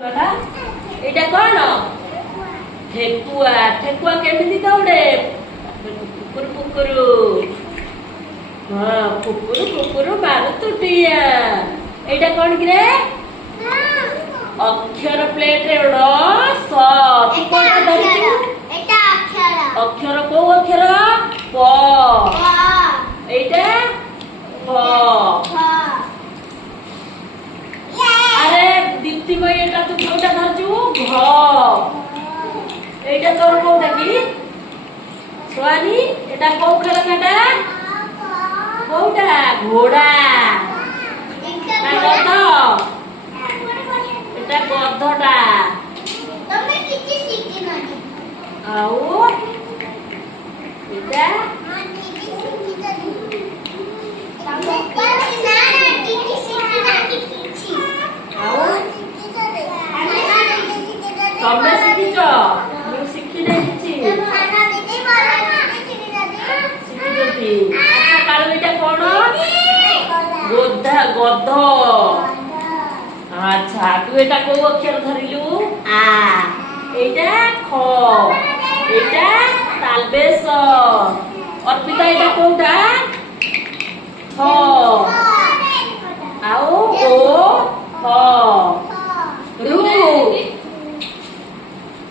এটা কোন ঠেকুয়া ঠেকুয়া কেমিতি দৌড়ে কুকুর কুকুরু হ্যাঁ কুকুরু কুকুরু মারুতুটিয়া এইটা কোন কি রে অক্ষর প্লেট রে ড স তু কোনটা ধরিଛୁ এটা অক্ষর অক্ষর কোন অক্ষর প এইটা খ আরে দীপ্তিময় এটা তুই কোনটা ধরଛୁ ঘ এইটা তোর কোনটা কি সোয়ানি এটা কোন খেলনাটা কোনটা ঘোড়া না গধ এটা গধটা তুমি কিছু শিখিননি আউ এটা ତମେ ଶିଖିଛ ମୁଁ ଶିଖି ନାହିଁ କିଛି ଶିଖିଛନ୍ତି ଆଚ୍ଛା କାଳୁ ଏଇଟା କଣ ଗୋଧା ଗଧ ଆଚ୍ଛା ତୁ ଏଇଟା କୋଉ ଅକ୍ଷର ଧରିଲୁ ଆ এইটা খ এইটা তালবেশ অর্পিতা এটা কোনটা